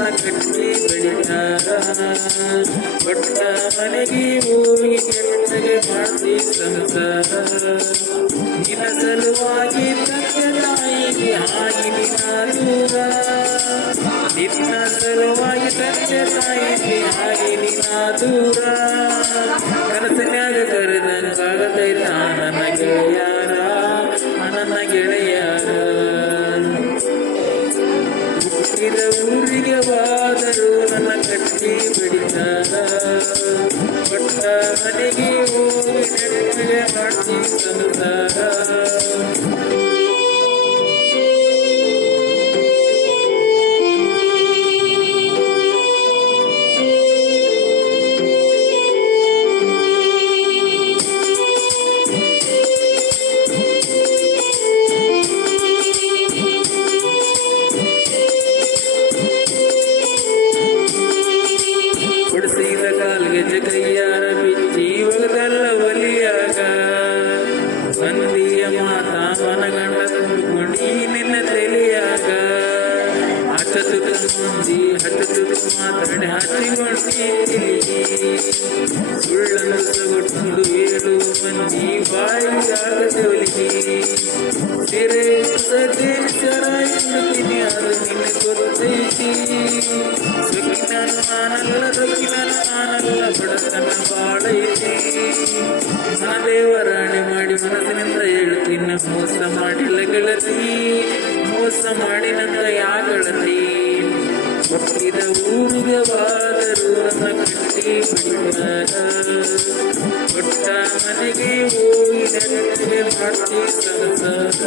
ನನ್ನ ಕಟ್ಟಿ ಬೆಳಿತಾರ ಕೊಟ್ಟ ಮನೆಗೆ ಹೋಗಿ ಕೆಟ್ಟಗೆ ಮಾಡ್ತಿ ಸಂಸಾರ ನಿನ್ನ ಸಲುವಾಗಿ ತಂದೆ ತಾಯಿಗೆ ಆಗಿ ನಿನ್ನ ದೂರ ನಿನ್ನ ಸಲುವಾಗಿ ತಂದೆ ತಾಯಿಗೆ ಆಗಿ ನಿನ್ನ ದೂರ ಕನಸಿನ್ಯಾಗ ಕರೆದಂಗಾಗತೈತ ನನ್ನ ಗೆಳೆಯಾರ ನನ್ನ ಗೆಳೆಯಾರ ಹುಟ್ಟಿದ ಊರಿಗೆ ಹೋದರೂ ನನ್ನ ಕಟ್ಟಿ ಬೆಳಿತಾರ ಕೊಟ್ಟ ಮನೆಗೆ ಹೋಗಿ ನೆಟ್ಟಗೆ ಮಾಡ್ತಿ ಸಂಸಾರ ಕೊಡಿಸಿದ ಕಾಲಿಗೆ ಜಗಯ್ಯಾರ ಬಿಚ್ಚಿ ಒಗದಲ್ಲ ಒಲಿಯಾಗ ಮಂದಿಯ ಮಾತ ಮನಗಂಡ ತುಂಬಿಕೊಂಡಿ ನಿನ್ನ ತಲೆಯಾಗ ಹಚ್ಚುತ್ತ ಮಂದಿ ಹಚ್ಚುತ್ತ ಮಾತಾಡಿ ಹಚ್ಚಿಕೊಂಡಿ ಸುಳ್ಳನ್ನು ಸಗೊಟ್ಟು ಏಳು ಮಂದಿ ಬಾಯಿಗಾಗದೆ ಒಲಿಗಿ ಸೆರೆ ಸದೇ ಚರ ಎನ್ನುತ್ತೀನಿ ಅದು ನಿನ್ನ ಗೊತ್ತೈತಿ ನಾನಲ್ಲ ನಾನಲ್ಲ ಬಡತನ ಬಾಳೈತಿ ನನ್ನ ದೇವರಾಣಿ ಮಾಡಿ ಮನಸ್ಸಿನಿಂದ ಹೇಳ್ತೀನಿ ಮೋಸ ಮಾಡಿಲ್ಲ ಗೆಳತಿ ಮೋಸ ಮಾಡಿನಂತ ಯಾಗಳತಿ ಹುಟ್ಟಿದ ಊರಿಗೆ ಬಾದರು ನನ್ನ ಕಟ್ಟಿ ಬಿಡಿದಾರ ಕೊಟ್ಟ ಮನೆಗೆ ಹೋಗಿ ನೆಟ್ಟಗೆ ಮಾಡ್ತಿ ಸಂಸಾರ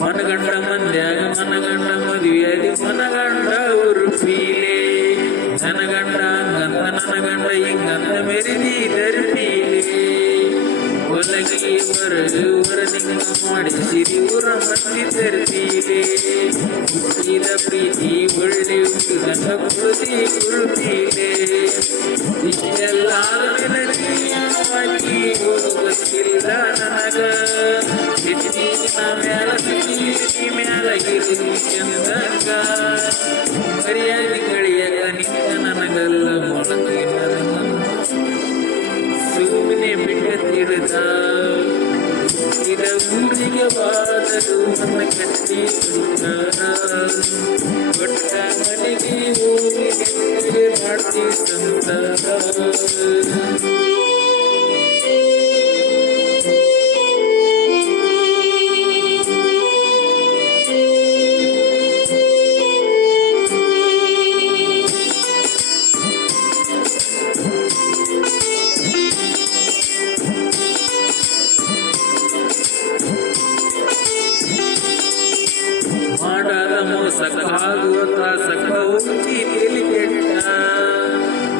ಮನಗಂಡ ಮಂದ್ಯಾಗ ಮನಗಂಡ ಮದುವೆಯಾಗಿ ಮನಗಂಡ ಉರುಪೀಲೆ ನನಗಂಡ ಹಂಗಂತ ನನಗಂಡ ಹಿಂಗಂತ ಮೆರಿದಿ ಧರಿಪೀಲೆ ಒಲಗಿ ವರನಿಂಗ ಮಾಡಿಸಿರಿ ಊರ ಮಂದಿ ಧರಿಪೀಲೆ ಹುಟ್ಟಿದ ಪ್ರೀತಿ ಒಳ್ಳೆ ಹುಟ್ಟಿದಂಗ ಕುರುತಿ ಕುರುಪೀಲೆ ಇಷ್ಟೆಲ್ಲ ನೆನಪಿಯಾಗಿ ಗೊತ್ತಿಲ್ಲ ನನಗ ಚಂದಂಗ ಸರಿಯಾಗಿ ಗಳಿಯಾಗ ನಿಂತ ನನಗಲ್ಲ ಮೊಳಗಿನ ಸುಮ್ಮನೆ ಬಿಟ್ಟ ತಿಳಿದ ಇದ ಊರಿಗೆ ಬಾದರು ನನ್ನ ಕಟ್ಟಿ ಬಿಡ್ತಾರ ಕೊಟ್ಟ ಮನೆಗೆ ಹೋಗಿ ನೆಟ್ಟಗೆ ಮಾಡ್ತಿ ಸಂಸಾರ ಮಾಡದ ಮೋಸಕ ಆಗುವ ತ್ರಾಸಕ ಹೋಗಿ ಕೆಟ್ಟ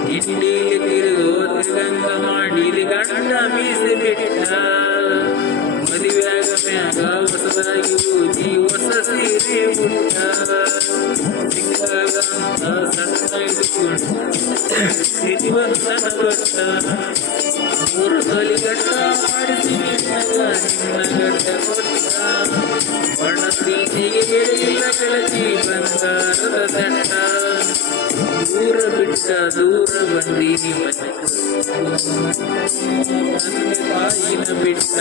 ಹಿಂಡಿಲಿ ತಿರುಗೋ ತಿರುಗಂಗ ಮಾಡಿಲಿ ಗಂಡ ಮೀಸೆ ಬಿಟ್ಟ ಮದುವೆಯಾಗ ಮ್ಯಾಗ ಹೊಸದಾಗಿ ಹೋಗಿ ಹೊಸ ಸೀರೆ ಬಿಟ್ಟ ಸಿಕ್ಕಾಗ ಅಂತ ಸಣ್ಣ ಹಿಡ್ಕೊಂಡು ಸಿರಿವಂತನ ಕೊಟ್ಟ ಮೂರು ತೊಲಿ ಗಂಡ ಮಾಡಿಸಿ ನಿನ್ನ ಗಂಡ ಕೊಟ್ಟ ಬಣ್ಣ ಪ್ರೀತಿಗೆ ಗೆಳೆಯಿಲ್ಲ ಗೆಳತಿ ಬಂಗಾರದ ದಂಡ ದೂರ ಬಿಟ್ಟ ದೂರ ಬಂದೀನಿ ಮನೆ ತಾಯಿನ ಬಿಟ್ಟ